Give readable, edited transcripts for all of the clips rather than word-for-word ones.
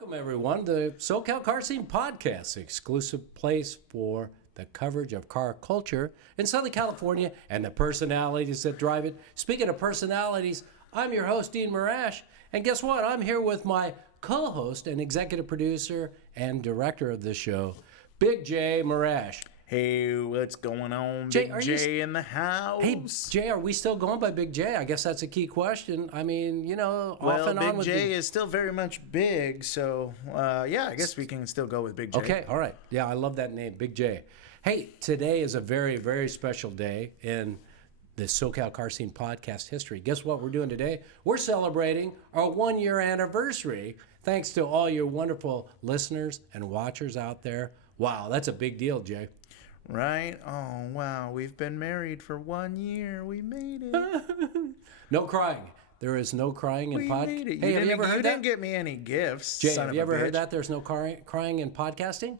Welcome, everyone, to the SoCal Car Scene Podcast, the exclusive place for the coverage of car culture in Southern California and the personalities that drive it. Speaking of personalities, I'm your host, Dean Marash, and guess what? I'm here with my co-host and executive producer and director of the show, Big J Marash. Hey, what's going on? Big J in the house. Hey, Jay, are we still going by Big J? I guess that's a key question. I mean, you know, off and on with Big J is still very much big, so yeah, I guess we can still go with Big J. Okay, all right. Yeah, I love that name, Big J. Hey, today is a very, very special day in the SoCal Car Scene Podcast history. Guess what we're doing today? We're celebrating our one-year anniversary, thanks to all your wonderful listeners and watchers out there. Wow, that's a big deal, Jay. Right? Oh, wow. We've been married for 1 year. We made it. No crying. There is no crying in podcast. We made it. Hey, have you ever heard that? You didn't get me any gifts, Jay, son have of you a ever heard bitch. that? There's no crying in podcasting?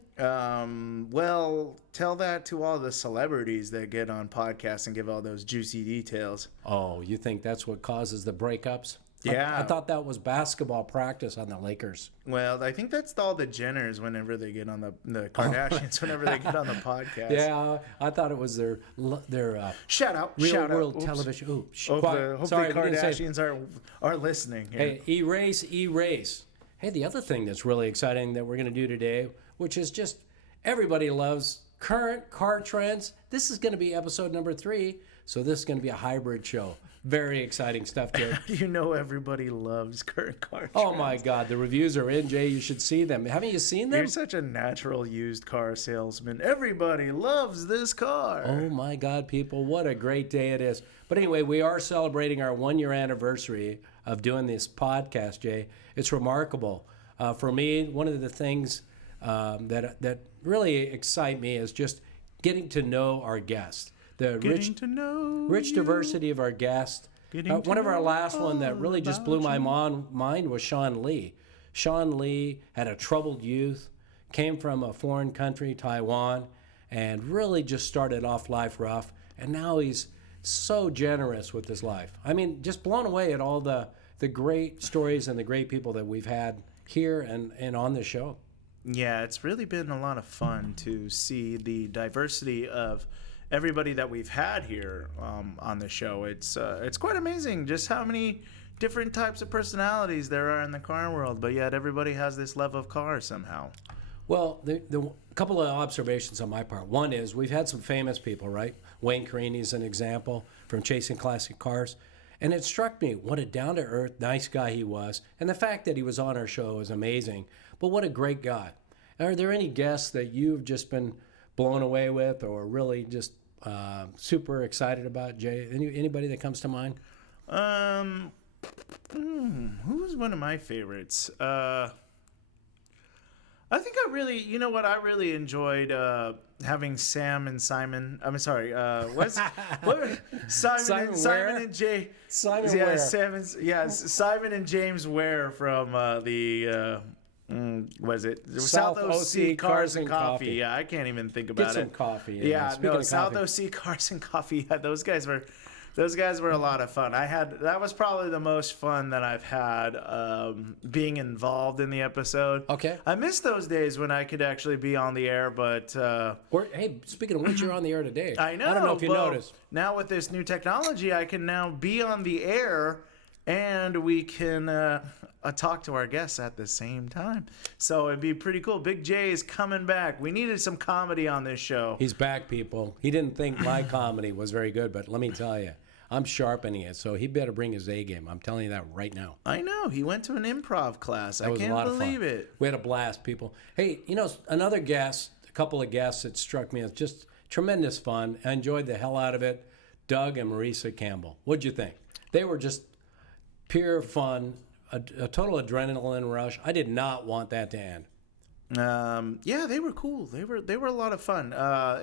Well, tell that to all the celebrities that get on podcasts and give all those juicy details. Oh, you think that's what causes the breakups? Yeah. I thought that was basketball practice on the Lakers. Well, I think that's all the Jenners whenever they get on the Kardashians whenever they get on the podcast. Yeah, I thought it was their shout out, real shout world out. television. Ooh, Hopefully sorry, Kardashians are listening here. Hey, erase. Hey, the other thing that's really exciting that we're going to do today, which is just everybody loves current car trends. This is going to be episode number 3, so this is going to be a hybrid show. Very exciting stuff, Jay. You know everybody loves current car trends. Oh my God, the reviews are in, Jay. You should see them. Haven't you seen them? You're such a natural used car salesman. Everybody loves this car. Oh my God, people, what a great day it is. But anyway, we are celebrating our 1-year anniversary of doing this podcast, Jay. It's remarkable. For me, one of the things that really excite me is just getting to know our guests. The rich diversity of our guests. One of our last one that really just blew my mind was Sean Lee. Sean Lee had a troubled youth, came from a foreign country, Taiwan, and really just started off life rough. And now he's so generous with his life. I mean, just blown away at all the great stories and the great people that we've had here and on the show. Yeah, it's really been a lot of fun to see the diversity of everybody that we've had here on the show. It's quite amazing just how many different types of personalities there are in the car world, but yet everybody has this love of cars somehow. Well, the couple of observations on my part. One is we've had some famous people, right? Wayne Carini is an example from Chasing Classic Cars. And it struck me what a down-to-earth, nice guy he was. And the fact that he was on our show is amazing. But what a great guy. Are there any guests that you've just been blown away with or really just super excited about, Jay? Anybody that comes to mind? Who's one of my favorites? I think I really enjoyed having Sam and Simon. I'm sorry. Simon and Jay. Simon yeah, Ware. Simon and James Ware from the. Was it South OC Cars and Coffee? Yeah, I can't even think about Get some coffee. Yeah, no, South coffee. OC Cars and Coffee. Yeah, those guys were a lot of fun. That was probably the most fun that I've had being involved in the episode. Okay. I miss those days when I could actually be on the air, but hey, speaking of which, you're on the air today. I know. I don't know if you noticed. Now with this new technology, I can now be on the air and we can talk to our guests at the same time. So it'd be pretty cool. Big J is coming back. We needed some comedy on this show. He's back, people. He didn't think my comedy was very good, but let me tell you, I'm sharpening it, so he better bring his A game. I'm telling you that right now. I know. He went to an improv class. I can't believe it. We had a blast, people. Hey, another guest, a couple of guests that struck me as just tremendous fun. I enjoyed the hell out of it. Doug and Marisa Campbell. What'd you think? They were just pure fun, a total adrenaline rush. I did not want that to end. Yeah, they were cool. They were a lot of fun.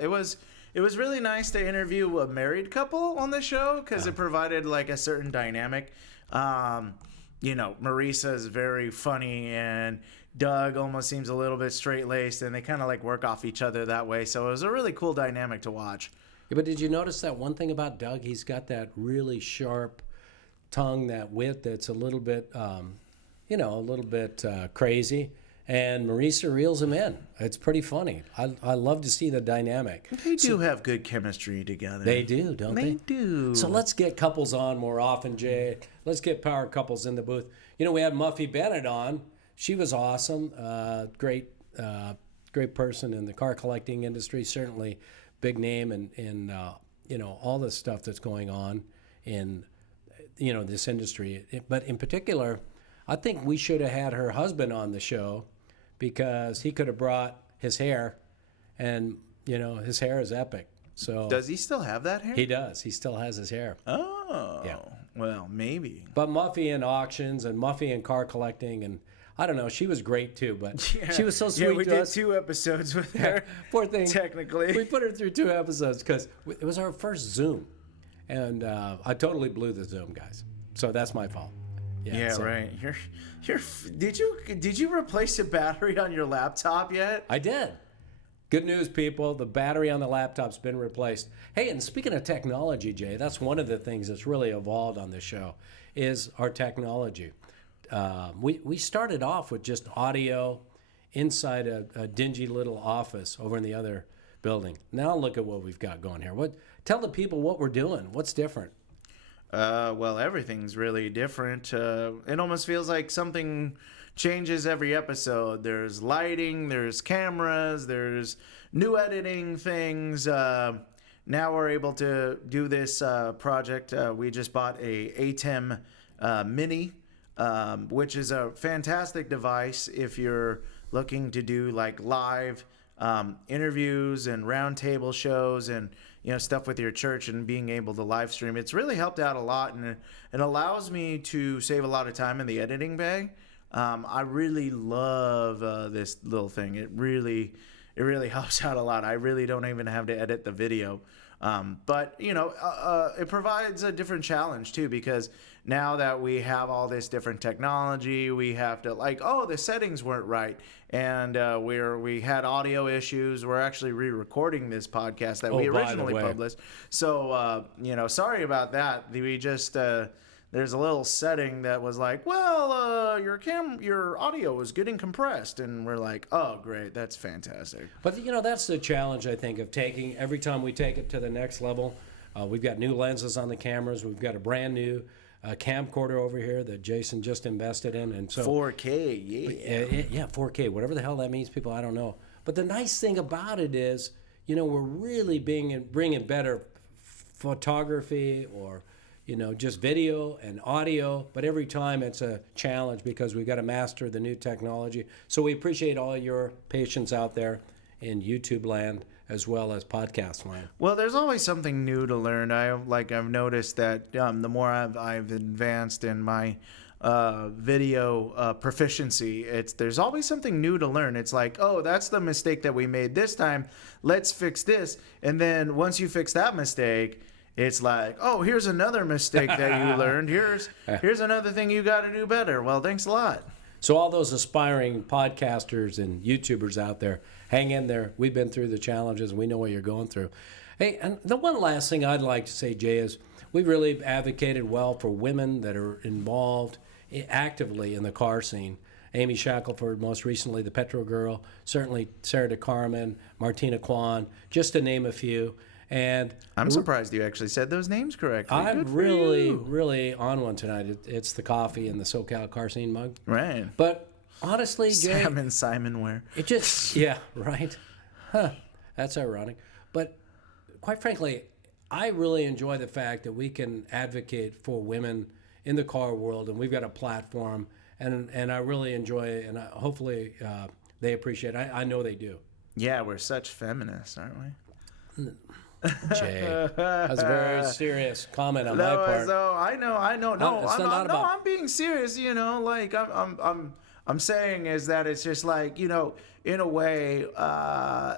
It was really nice to interview a married couple on the show because it provided like a certain dynamic. Marisa is very funny and Doug almost seems a little bit straight-laced, and they kind of like work off each other that way. So it was a really cool dynamic to watch. Yeah, but did you notice that one thing about Doug? He's got that really sharp tongue, that wit that's a little bit, crazy. and Marisa reels him in. It's pretty funny. I love to see the dynamic. They do have good chemistry together. They do, don't they? They do. So let's get couples on more often, Jay. Let's get power couples in the booth. You know, we had Muffy Bennett on. She was awesome. Great person in the car collecting industry. Certainly big name in you know, all the stuff that's going on in, you know, this industry. But in particular, I think we should have had her husband on the show because he could have brought his hair, and, you know, his hair is epic. So does he still have that hair? He does. He still has his hair. Oh. Yeah. Well, maybe. But Muffy in auctions and Muffy in car collecting, and I don't know, she was great too, but she was so sweet Yeah, we to did us. 2 episodes with her. Poor thing. Technically. We put her through 2 episodes because it was our first Zoom. And I totally blew the Zoom, guys. So that's my fault. Yeah, so right. Did you replace the battery on your laptop yet? I did. Good news, people. The battery on the laptop's been replaced. Hey, and speaking of technology, Jay, that's one of the things that's really evolved on this show is our technology. We started off with just audio inside a dingy little office over in the other building. Now look at what we've got going here. Tell the people what we're doing. What's different? Well, everything's really different. It almost feels like something changes every episode. There's lighting, there's cameras, there's new editing things. Now we're able to do this project. We just bought a ATEM Mini, which is a fantastic device if you're looking to do like live interviews and roundtable shows and, you know, stuff with your church and being able to live stream. It's really helped out a lot, and it allows me to save a lot of time in the editing bay. I really love this little thing. It really helps out a lot. I really don't even have to edit the video. But, you know, it provides a different challenge, too, because now that we have all this different technology, we have to, like, oh, the settings weren't right. And we had audio issues. We're actually re-recording this podcast that we originally published. So, you know, sorry about that. We just... there's a little setting that was like, well, your audio is getting compressed, and we're like, oh, great, that's fantastic. But you know, that's the challenge, I think, of taking every time we take it to the next level. We've got new lenses on the cameras. We've got a brand new camcorder over here that Jason just invested in, and so 4K, yeah, 4K, whatever the hell that means, people. I don't know. But the nice thing about it is, you know, we're really bringing better photography or, you know, just video and audio, but every time it's a challenge because we've got to master the new technology. So we appreciate all your patience out there in YouTube land as well as podcast land. Well, there's always something new to learn. I've noticed that the more I've advanced in my video proficiency, there's always something new to learn. It's like, oh, that's the mistake that we made this time. Let's fix this. And then once you fix that mistake, it's like, oh, here's another mistake that you learned. Here's another thing you got to do better. Well, thanks a lot. So all those aspiring podcasters and YouTubers out there, hang in there. We've been through the challenges. We know what you're going through. Hey, and the one last thing I'd like to say, Jay, is we really advocated well for women that are involved actively in the car scene. Amy Shackelford, most recently the Petro Girl, certainly Sarah DeCarmen, Martina Kwan, just to name a few. And I'm surprised you actually said those names correctly. I'm really on one tonight. It's the coffee and the SoCal car scene mug. Right. But honestly, Jay, Sam and Simon wear. It just, yeah, right. Huh. That's ironic. But quite frankly, I really enjoy the fact that we can advocate for women in the car world, and we've got a platform, and I really enjoy it, and hopefully they appreciate it. I know they do. Yeah, we're such feminists, aren't we? Jay, that's a very serious comment on my part. No, I know. No, I'm being serious. You know, like I'm saying is that it's just like, you know, in a way,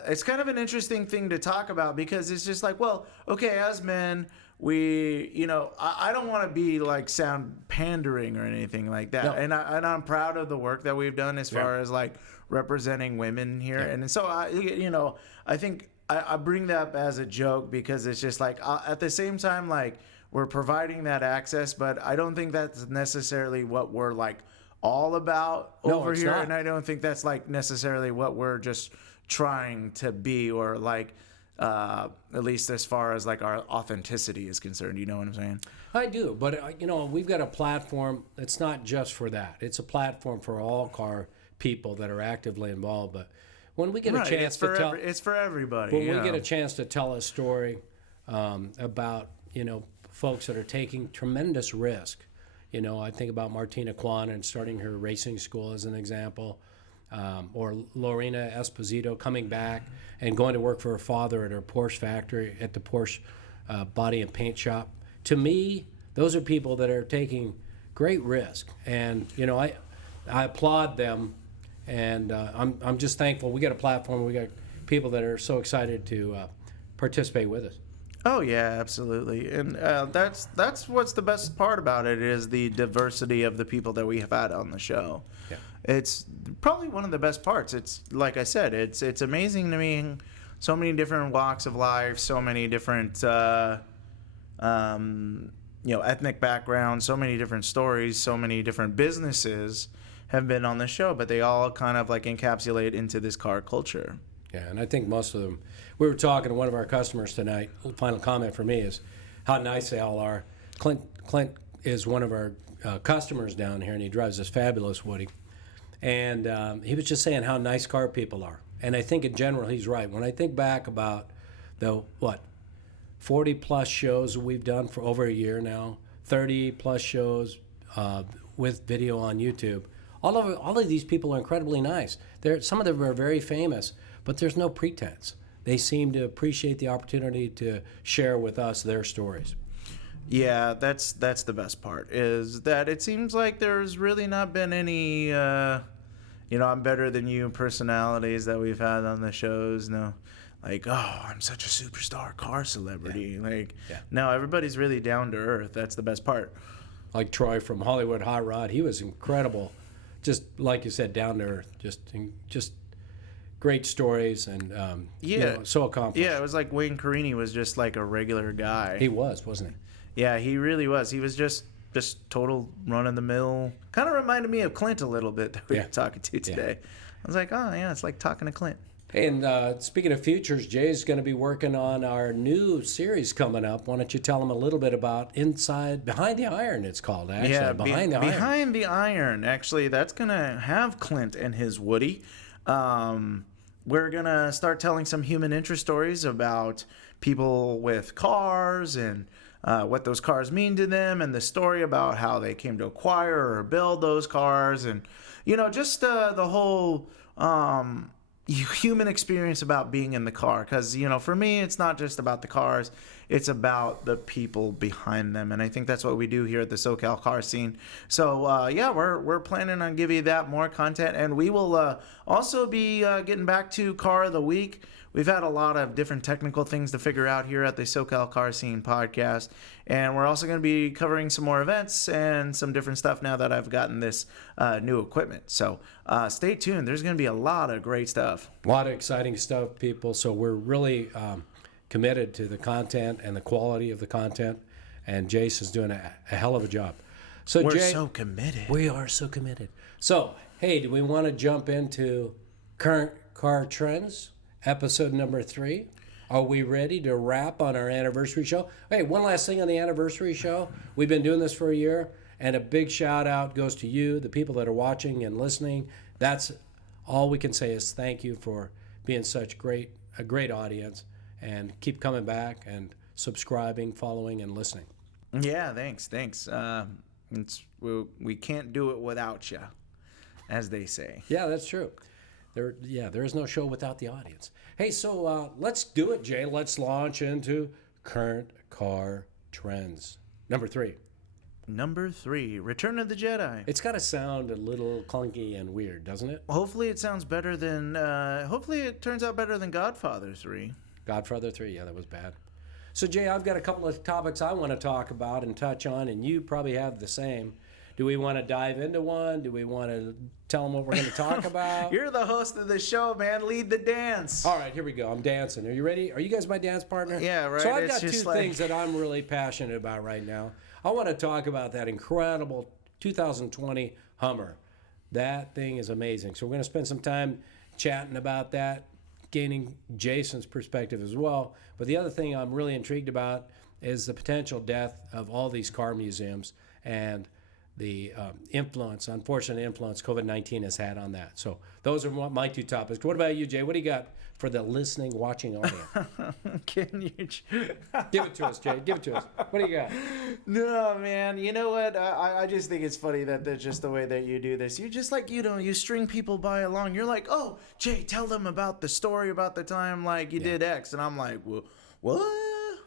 it's kind of an interesting thing to talk about because it's just like, well, okay, as men, we, you know, I don't want to be like sound pandering or anything like that, and I'm proud of the work that we've done as far as like representing women here, and so I think. I bring that up as a joke because it's just like at the same time, like we're providing that access, but I don't think that's necessarily what we're like all about No, over it's here, not. and I don't think that's like necessarily what we're just trying to be, or like at least as far as like our authenticity is concerned. You know what I'm saying? I do, but we've got a platform. It's not just for that. It's a platform for all car people that are actively involved. But when we get a chance to tell, it's for everybody. when we get a chance to tell a story about folks that are taking tremendous risk. I think about Martina Kwan and starting her racing school as an example, or Lorena Esposito coming back and going to work for her father at her Porsche factory at the Porsche body and paint shop. To me, those are people that are taking great risk, and I applaud them, and I'm just thankful we got a platform. We got people that are so excited to participate with us. Oh yeah, absolutely, and that's what's the best part about it is the diversity of the people that we have had on the show. Yeah. It's probably one of the best parts. It's like I said, it's amazing to me. So many different walks of life, so many different ethnic backgrounds, so many different stories, so many different businesses have been on the show, but they all kind of like encapsulate into this car culture. Yeah, and I think most of them. We were talking to one of our customers tonight. Final comment for me is how nice they all are. Clint is one of our customers down here, and he drives this fabulous Woody. And he was just saying how nice car people are. And I think in general he's right. When I think back about the 40 plus shows we've done for over a year now, 30 plus shows with video on YouTube. All of these people are incredibly nice. Some of them are very famous, but there's no pretense. They seem to appreciate the opportunity to share with us their stories. Yeah, that's the best part, is that it seems like there's really not been any I'm better than you personalities that we've had on the shows. No, like, oh, I'm such a superstar car celebrity. No, everybody's really down to earth. That's the best part. Like Troy from Hollywood Hot Rod, he was incredible. Just like you said, down to earth. Just great stories and so accomplished. Yeah, it was like Wayne Carini was just like a regular guy. He was, wasn't he? Yeah, he really was. He was just total run-of-the-mill. Kind of reminded me of Clint a little bit that we were talking to today. Yeah. I was like, oh, yeah, it's like talking to Clint. Hey, and speaking of futures, Jay's going to be working on our new series coming up. Why don't you tell them a little bit about Behind the Iron, it's called, actually. Yeah, Behind the Iron. Behind the Iron. Actually, that's going to have Clint and his Woody. We're going to start telling some human interest stories about people with cars and what those cars mean to them, and the story about how they came to acquire or build those cars, and just the whole human experience about being in the car. Because for me, it's not just about the cars, it's about the people behind them, and I think that's what we do here at the SoCal Car Scene. So we're planning on giving you that more content, and we will also be getting back to Car of the Week. We've had a lot of different technical things to figure out here at the SoCal Car Scene podcast. And we're also going to be covering some more events and some different stuff now that I've gotten this new equipment. So stay tuned. There's going to be a lot of great stuff. A lot of exciting stuff, people. So we're really committed to the content and the quality of the content. And Jason's doing a hell of a job. So we're Jay, so committed. We are so committed. So, hey, do we want to jump into current car trends? Episode number 3. Are we ready to wrap on our anniversary show? Hey, one last thing on the anniversary show. We've been doing this for a year, and a big shout out goes to you, the people that are watching and listening. That's all we can say is thank you for being such a great audience, and keep coming back and subscribing, following, and listening. Yeah, thanks. We can't do it without you, as they say. Yeah, that's true. There is no show without the audience. Hey, so let's do it, Jay. Let's launch into current car trends. Number 3. Number 3, Return of the Jedi. It's got to sound a little clunky and weird, doesn't it? Hopefully it sounds better than, hopefully it turns out better than Godfather 3. Godfather 3, yeah, that was bad. So, Jay, I've got a couple of topics I want to talk about and touch on, and you probably have the same. Do we want to dive into one? Do we want to tell them what we're going to talk about? You're the host of the show, man. Lead the dance. All right, here we go. I'm dancing. Are you ready? Are you guys my dance partner? Yeah, right. So I've got 2 things that I'm really passionate about right now. I want to talk about that incredible 2020 Hummer. That thing is amazing. So we're going to spend some time chatting about that, gaining Jason's perspective as well. But the other thing I'm really intrigued about is the potential death of all these car museums and the unfortunate influence COVID-19 has had on that. So those are my two topics. What about you, Jay? What do you got for the listening, watching audience? Can you Give it to us, Jay. Give it to us. What do you got? No, man. You know what? I just think it's funny that that's just the way that you do this. You just like, you string people by along. You're like, oh, Jay, tell them about the story about the time like you did X. And I'm like, well, what?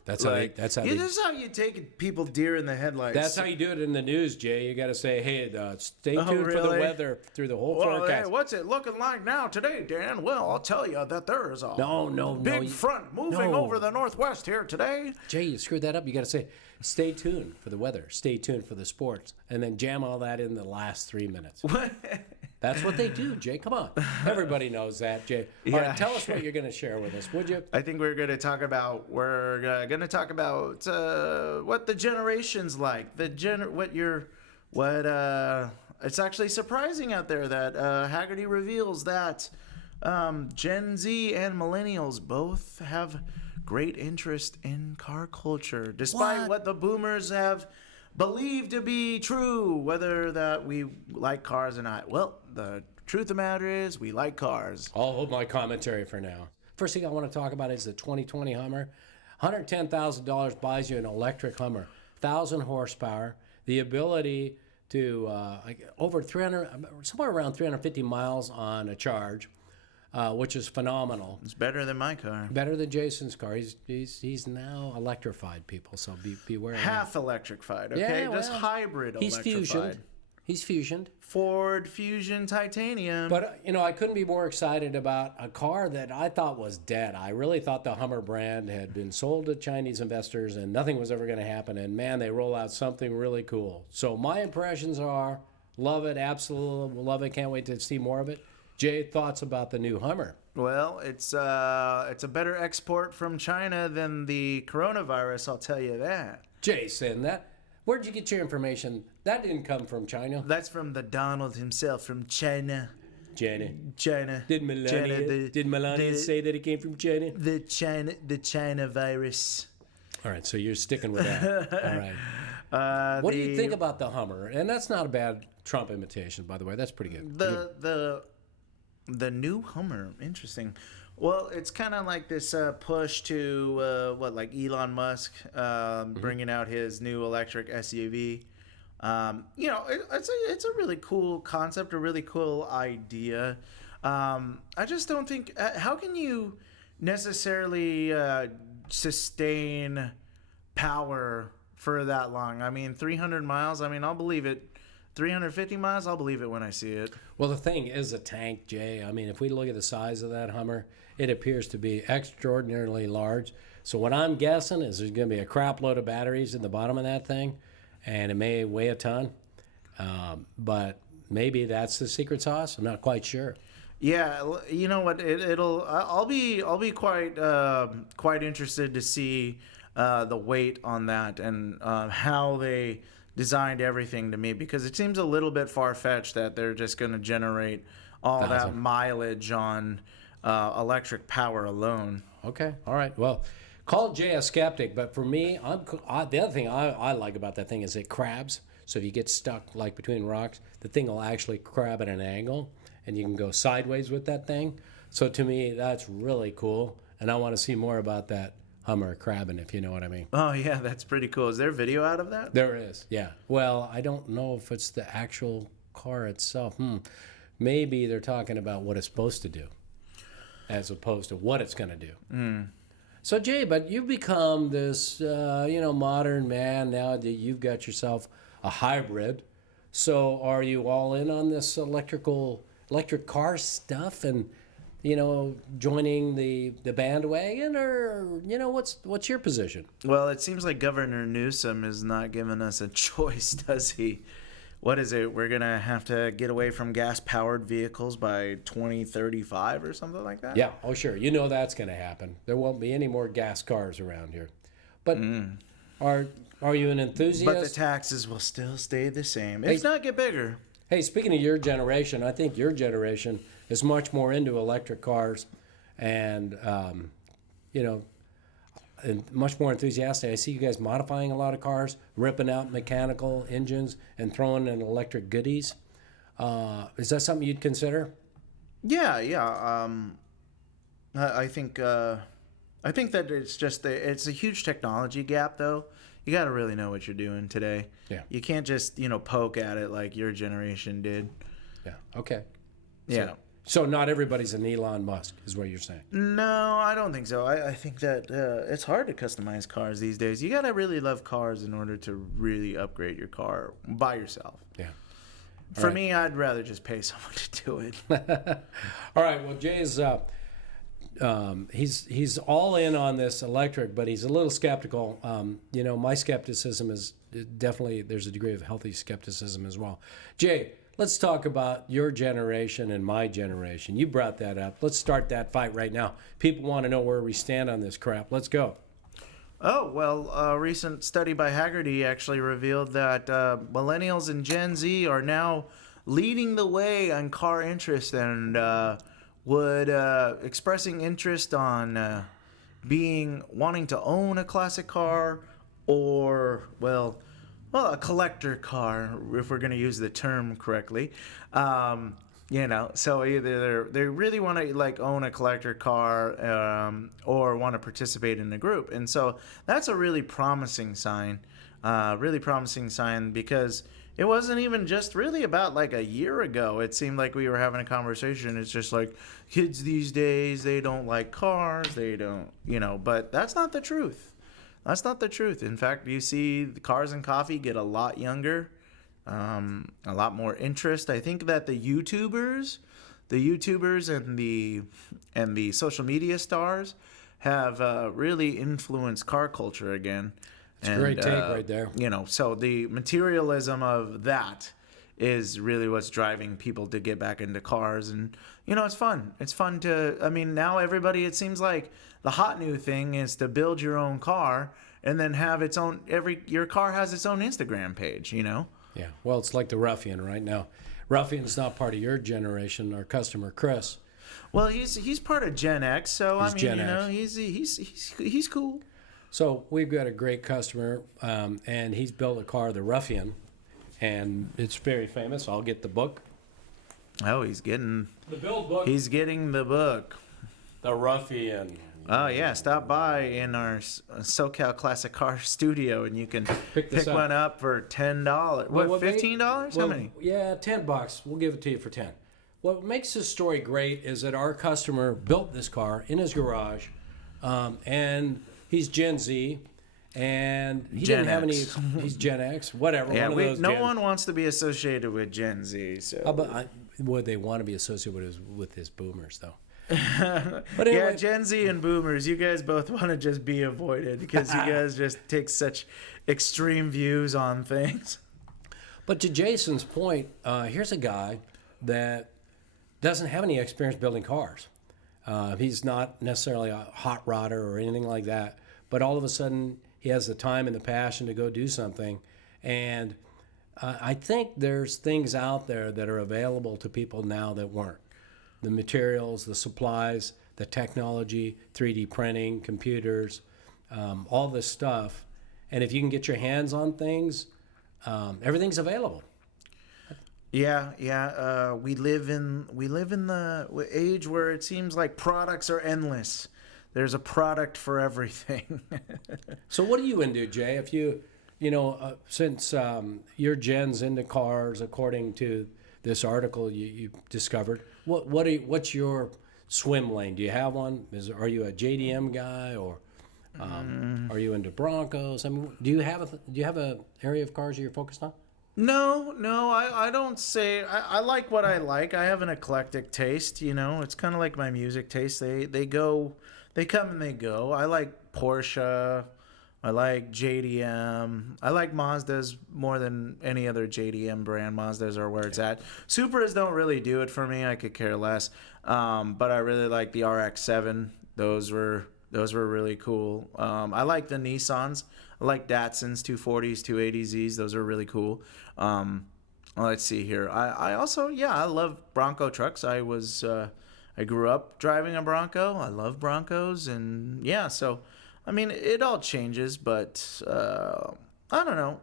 That's like, how this is how you take people deer in the headlights. That's how you do it in the news, Jay. You got to say, hey, stay tuned for the really? weather through the whole Well, forecast. hey, what's it looking like now today, Dan? Well, I'll tell you that there is a big front moving over the northwest here today. Jay, you screwed that up. You got to say, stay tuned for the weather, stay tuned for the sports, and then jam all that in the last 3 minutes. That's what they do, Jay. Come on. Everybody knows that, Jay. All right, tell us what you're going to share with us, would you? I think we're going to talk about what the generation's like. It's actually surprising out there that Haggerty reveals that Gen Z and millennials both have great interest in car culture, despite what the boomers have believed to be true, whether that we like cars or not. Well, the truth of the matter is we like cars. I'll hold my commentary for now. First thing I want to talk about is the 2020 Hummer. $110,000 buys you an electric Hummer, 1,000 horsepower, the ability to over 300, somewhere around 350 miles on a charge, which is phenomenal. It's better than my car. Better than Jason's car. He's now electrified, people, so beware. Half electrified, okay? Yeah, just hybrid he's electrified. He's fusioned. Ford Fusion Titanium. But, I couldn't be more excited about a car that I thought was dead. I really thought the Hummer brand had been sold to Chinese investors and nothing was ever going to happen. And, man, they roll out something really cool. So my impressions are, love it, absolutely love it, can't wait to see more of it. Jay, thoughts about the new Hummer? Well, it's a better export from China than the coronavirus, I'll tell you that. Jason, where'd you get your information? That didn't come from China. That's from the Donald himself, from China. China. Did Melania say that it came from China? The China virus. All right, so you're sticking with that. All right. What do you think about the Hummer? And that's not a bad Trump imitation, by the way. That's pretty good. The new Hummer, interesting. Well, it's kind of like this push to like Elon Musk bringing out his new electric SUV. It's a really cool concept, a really cool idea. I just don't think how can you necessarily sustain power for that long? I mean, 300 miles. I mean, I'll believe it. 350 miles, I'll believe it when I see it. Well, the thing is a tank, Jay. I mean, if we look at the size of that Hummer, it appears to be extraordinarily large. So what I'm guessing is there's going to be a crap load of batteries in the bottom of that thing, and it may weigh a ton. But maybe that's the secret sauce. I'm not quite sure. Yeah, you know what? I'll be quite interested to see the weight on that and how they designed everything to me, because it seems a little bit far-fetched that they're just going to generate all that mileage on electric power alone. Okay, all right. Well, call Jay a skeptic, but for me, the other thing I like about that thing is it crabs. So if you get stuck like between rocks, the thing will actually crab at an angle, and you can go sideways with that thing. So to me, that's really cool, and I want to see more about that Hummer crabbing, if you know what I mean. Oh, yeah, that's pretty cool. Is there video out of that? There is, yeah. Well, I don't know if it's the actual car itself. Maybe they're talking about what it's supposed to do as opposed to what it's going to do. So, Jay, but you've become this, modern man now that you've got yourself a hybrid. So are you all in on this electric car stuff and joining the bandwagon, or what's your position? Well, it seems like Governor Newsom is not giving us a choice, does he? What is it? We're gonna have to get away from gas-powered vehicles by 2035 or something like that? Yeah. Oh, sure. That's gonna happen. There won't be any more gas cars around here. But are you an enthusiast? But the taxes will still stay the same, if not get bigger. Hey, speaking of your generation, I think your generation is much more into electric cars and, you know, and much more enthusiastic. I see you guys modifying a lot of cars, ripping out mechanical engines and throwing in electric goodies. Is that something you'd consider? Yeah, yeah. I think that it's a huge technology gap, though. You got to really know what you're doing today. Yeah. You can't just poke at it like your generation did. Yeah. Okay. Yeah. So not everybody's an Elon Musk, is what you're saying. No, I don't think so. I think that it's hard to customize cars these days. You got to really love cars in order to really upgrade your car by yourself. Yeah. For me, I'd rather just pay someone to do it. All right. Well, Jay's he's all in on this electric, but he's a little skeptical. My skepticism is definitely, there's a degree of healthy skepticism as well. Jay, let's talk about your generation and my generation. You brought that up. Let's start that fight right now. People want to know where we stand on this crap. Let's go. Oh, well, a recent study by Haggerty actually revealed that Millennials and Gen Z are now leading the way on car interest and expressing interest on wanting to own a classic car or, well, a collector car, if we're going to use the term correctly. So either they really want to own a collector car or want to participate in the group. And so that's a really promising sign, because it wasn't even just really about a year ago. It seemed like we were having a conversation. It's just like kids these days, they don't like cars. They don't, but that's not the truth. That's not the truth. In fact, you see the cars and coffee get a lot younger. A lot more interest. I think that the YouTubers and the social media stars have really influenced car culture again. It's a great take right there. So the materialism of that is really what's driving people to get back into cars, and it's fun. It's fun to. I mean, now everybody. It seems like the hot new thing is to build your own car and then have its own. Your car has its own Instagram page. Yeah, well, it's like the Ruffian right now. Ruffian's not part of your generation. Our customer, Chris. Well, he's part of Gen X, so he's cool. So we've got a great customer, and he's built a car, the Ruffian, and it's very famous. I'll get the book. Oh, he's getting the build book. He's getting the book. The Ruffian. Oh, yeah. Stop by in our SoCal Classic Car studio, and you can pick one up for $10. What, $15? How many? Yeah, $10. We'll give it to you for 10. What makes this story great is that our customer built this car in his garage, and he's Gen Z, and he didn't have any. He's Gen X, whatever. Yeah, no one wants to be associated with Gen Z. So, would they want to be associated with his boomers, though? But anyway, yeah, Gen Z and boomers, you guys both want to just be avoided because you guys just take such extreme views on things. But to Jason's point, here's a guy that doesn't have any experience building cars. He's not necessarily a hot rodder or anything like that, but all of a sudden he has the time and the passion to go do something. And I think there's things out there that are available to people now that weren't. The materials, the supplies, the technology, 3D printing, computers, all this stuff. And if you can get your hands on things, everything's available. Yeah. We live in the age where it seems like products are endless. There's a product for everything. So what are you into, Jay? If since your Gen's into cars, according to this article you discovered, what's your swim lane? Do you have one? Are you a JDM guy, or are you into Broncos? I mean, do you have a area of cars you're focused on? No, I don't say. I like what I like. I have an eclectic taste. It's kind of like my music taste. They come and they go. I like Porsche. I like JDM. I like Mazdas more than any other JDM brand. Mazdas are where it's at. Supras don't really do it for me. I could care less. But I really like the RX-7. Those were really cool. I like the Nissans. I like Datsuns, 240s, 280Zs. Those are really cool. Let's see here. I also, yeah, I love Bronco trucks. I grew up driving a Bronco. I love Broncos, and yeah, so I mean, it all changes, but I don't know.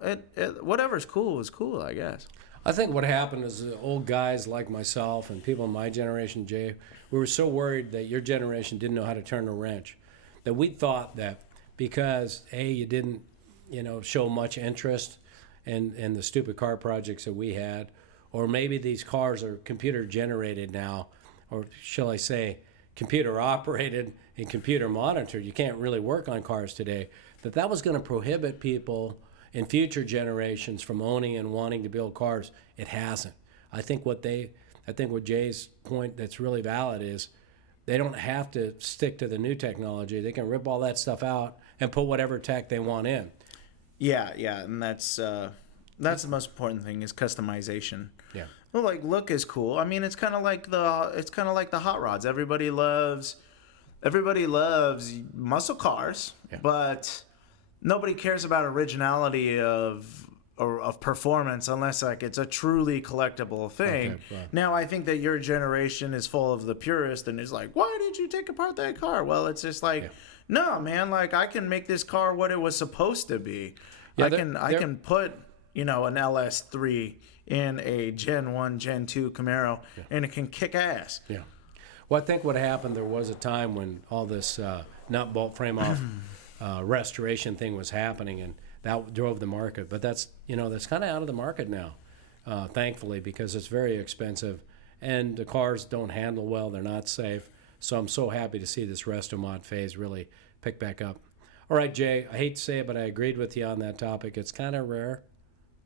Whatever's cool is cool, I guess. I think what happened is the old guys like myself and people in my generation, Jay, we were so worried that your generation didn't know how to turn a wrench that we thought that because you didn't, show much interest in the stupid car projects that we had, or maybe these cars are computer generated now, or shall I say, computer operated and computer monitored. You can't really work on cars today. That was going to prohibit people in future generations from owning and wanting to build cars. It hasn't. I think what Jay's point that's really valid is they don't have to stick to the new technology. They can rip all that stuff out and put whatever tech they want in. Yeah, and that's the most important thing is customization. Yeah. Well, like look is cool. I mean, it's kind of like the hot rods. Everybody loves muscle cars, Yeah. but nobody cares about originality of performance unless like it's a truly collectible thing. Okay, right. Now, I think that your generation is full of the purist and is like, why did you take apart that car? Well, it's just like, no, man, like I can make this car what it was supposed to be. Yeah, I can put, an LS3 in a Gen 1, Gen 2 Camaro and it can kick ass. Yeah. Well, I think what happened, there was a time when all this nut bolt frame off restoration thing was happening, and that drove the market. But that's kind of out of the market now, thankfully, because it's very expensive, and the cars don't handle well. They're not safe. So I'm so happy to see this resto-mod phase really pick back up. All right, Jay, I hate to say it, but I agreed with you on that topic. It's kind of rare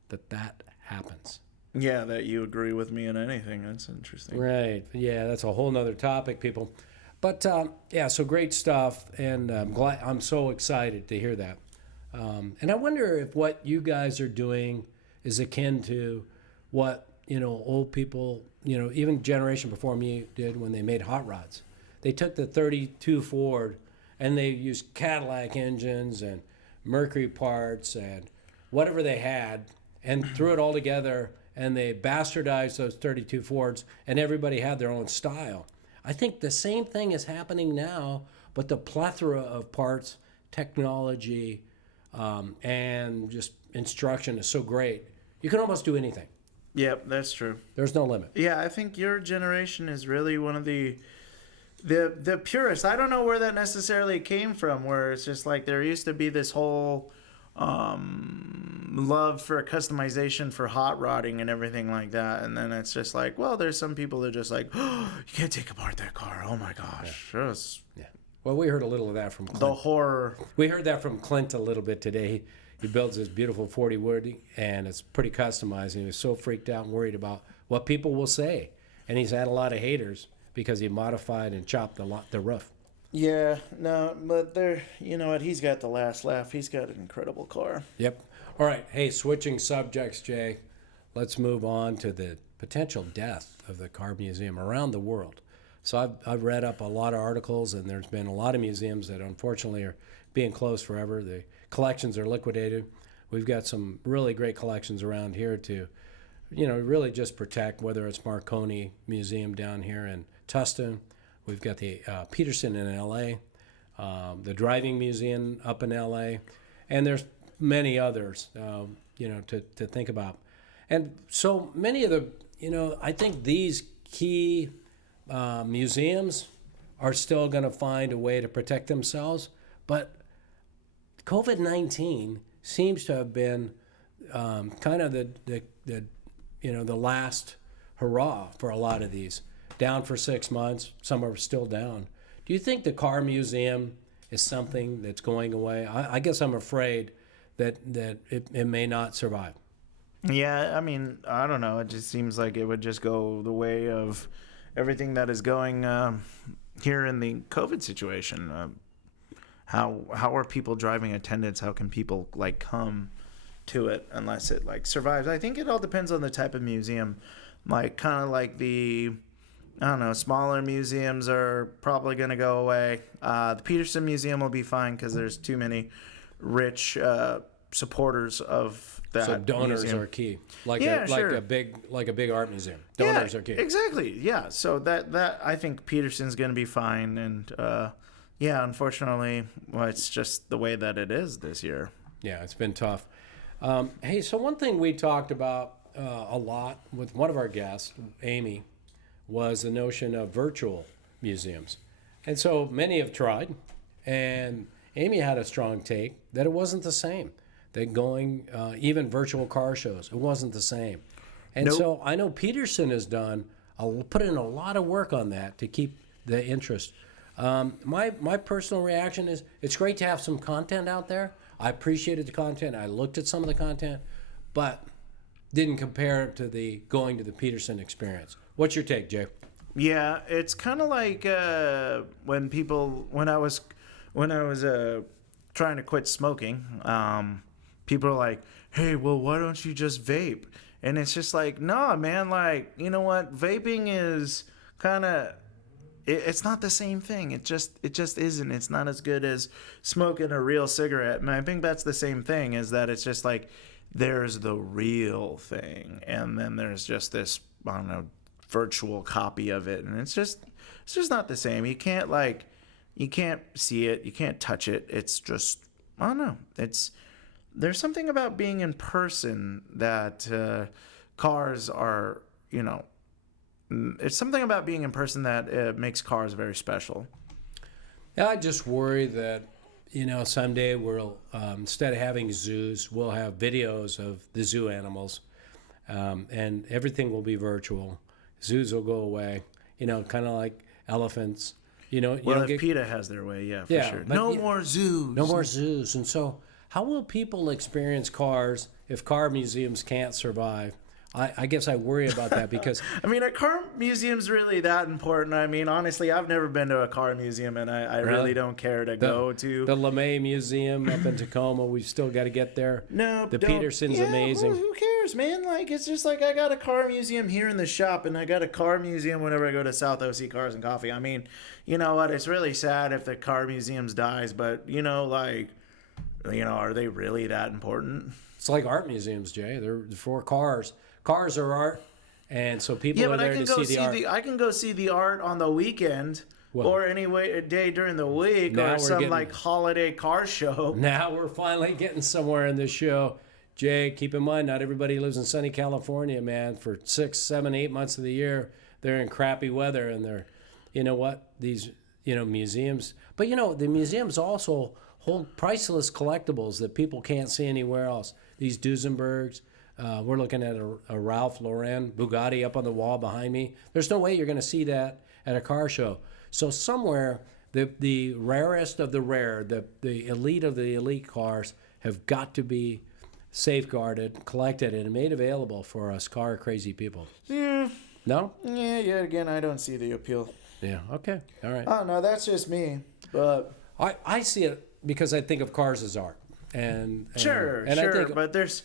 that happens. Yeah, that you agree with me in anything. That's interesting. Right. Yeah, that's a whole nother topic, people. But so great stuff, and I'm so excited to hear that. And I wonder if what you guys are doing is akin to what old people, even generation before me did when they made hot rods. They took the 32 Ford and they used Cadillac engines and Mercury parts and whatever they had and threw it all together, and they bastardized those 32 Fords, and everybody had their own style. I think the same thing is happening now, but the plethora of parts, technology, and just instruction is so great. You can almost do anything. Yep, that's true. There's no limit. Yeah, I think your generation is really one of the purists. I don't know where that necessarily came from, where it's just like there used to be this whole love for customization for hot rodding and everything like that, and then it's just like, well, there's some people that are just like, oh, you can't take apart that car. Oh my gosh. Yeah. Well, we heard a little of that from Clint. The horror. We heard that from Clint a little bit today. He builds this beautiful 40 Woody, and it's pretty customized, and he was so freaked out and worried about what people will say. And he's had a lot of haters because he modified and chopped the roof. Yeah, no, but you know what? He's got the last laugh. He's got an incredible car. Yep. All right. Hey, switching subjects, Jay. Let's move on to the potential death of the car museum around the world. So I've read up a lot of articles, and there's been a lot of museums that unfortunately are being closed forever. The collections are liquidated. We've got some really great collections around here to, really just protect, whether it's Marconi Museum down here in Tustin. We've got the Peterson in L.A., the Driving Museum up in L.A., and there's many others, to think about. And so many of the, I think these key museums are still going to find a way to protect themselves, but COVID-19 seems to have been kind of the last hurrah for a lot of these. Down for 6 months, some are still down. Do you think the car museum is something that's going away? I guess I'm afraid that it may not survive. Yeah, I mean, I don't know. It just seems like it would just go the way of everything that is going here in the COVID situation. How are people driving attendance? How can people come to it unless it survives? I think it all depends on the type of museum. Kind of like I don't know, smaller museums are probably going to go away. The Peterson Museum will be fine because there's too many rich supporters of that. So donors museum. are key, like Yeah, a sure. like a big art museum. Donors Yeah, are key. exactly. Yeah. So that I think Peterson's going to be fine, and yeah, unfortunately, well, it's just the way that it is this year. Yeah, it's been tough. Hey, so one thing we talked about a lot with one of our guests, Amy, was the notion of virtual museums. And so many have tried, and Amy had a strong take that it wasn't the same. That going, even virtual car shows, it wasn't the same. And Nope. so I know Peterson has put in a lot of work on that to keep the interest. My personal reaction is it's great to have some content out there. I appreciated the content. I looked at some of the content, but didn't compare it to the going to the Peterson experience. What's your take, Jay? Yeah, it's kind of like when I was trying to quit smoking. People are like, "Hey, well, why don't you just vape?" And it's just like, "No, man. Like, you know what? Vaping is kind of it's not the same thing. It just isn't. It's not as good as smoking a real cigarette." And I think that's the same thing. Is that it's just like there's the real thing, and then there's just this, I don't know, virtual copy of it, and it's just not the same. You can't see it, you can't touch it. It's just, I don't know. There's something about being in person that cars are, it's something about being in person that makes cars very special. Yeah, I just worry that, someday we'll, instead of having zoos, we'll have videos of the zoo animals, and everything will be virtual. Zoos will go away, kind of like elephants. Well, if PETA has their way, yeah, for sure. but No more zoos. No more zoos. And so how will people experience cars if car museums can't survive? I guess I worry about that because I mean, a car museum's really that important. I mean, honestly, I've never been to a car museum, and I really don't care to go to. The LeMay Museum up in Tacoma, we've still got to get there. No, the don't. Peterson's amazing. Who cares, man? Like, it's just like I got a car museum here in the shop, and I got a car museum whenever I go to South OC Cars and Coffee. I mean, you know what? It's really sad if the car museums dies, but are they really that important? It's like art museums, Jay. They're for cars. Cars are art, and so people are there to see the art. I can go see the art on the weekend, or a day during the week, or some holiday car show. Now we're finally getting somewhere in this show. Jay, keep in mind, not everybody lives in sunny California, man. For 6, 7, 8 months of the year, they're in crappy weather, and they're, these, museums. But, the museums also hold priceless collectibles that people can't see anywhere else. These Duesenbergs. We're looking at a Ralph Lauren Bugatti up on the wall behind me. There's no way you're going to see that at a car show. So somewhere, the rarest of the rare, the elite of the elite cars have got to be safeguarded, collected, and made available for us car crazy people. Yeah. No? Yeah, again, I don't see the appeal. Yeah, okay. All right. Oh, no, that's just me. But I see it because I think of cars as art. And sure, I think, but there's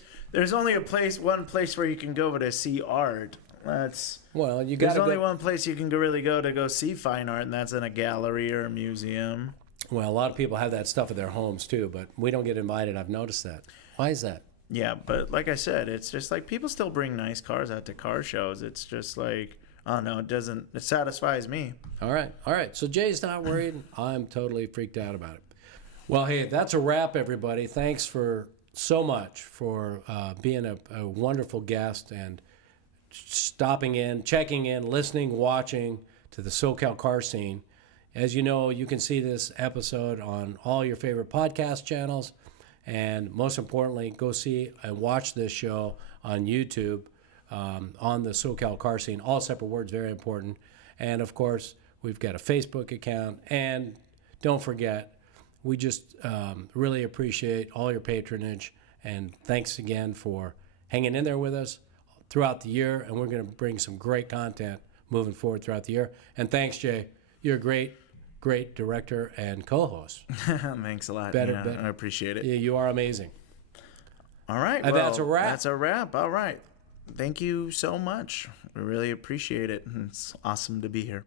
only one place where you can go to see art. There's only one place you can really go to see fine art, and that's in a gallery or a museum. Well, a lot of people have that stuff at their homes too, but we don't get invited. I've noticed that. Why is that? Yeah, but like I said, it's just like people still bring nice cars out to car shows. It's just like, I don't know, it satisfies me. All right. So Jay's not worried. I'm totally freaked out about it. Well, hey, that's a wrap, everybody. Thanks so much for being a wonderful guest and stopping in, checking in, listening, watching to the SoCal car scene. As you know, you can see this episode on all your favorite podcast channels. And most importantly, go see and watch this show on YouTube on the SoCal car scene. All separate words, very important. And of course, we've got a Facebook account. And don't forget, we just really appreciate all your patronage. And thanks again for hanging in there with us throughout the year. And we're going to bring some great content moving forward throughout the year. And thanks, Jay. You're a great director and co-host. Thanks a lot. I appreciate it. Yeah, you are amazing. All right. And that's a wrap. That's a wrap. All right. Thank you so much. We really appreciate it. It's awesome to be here.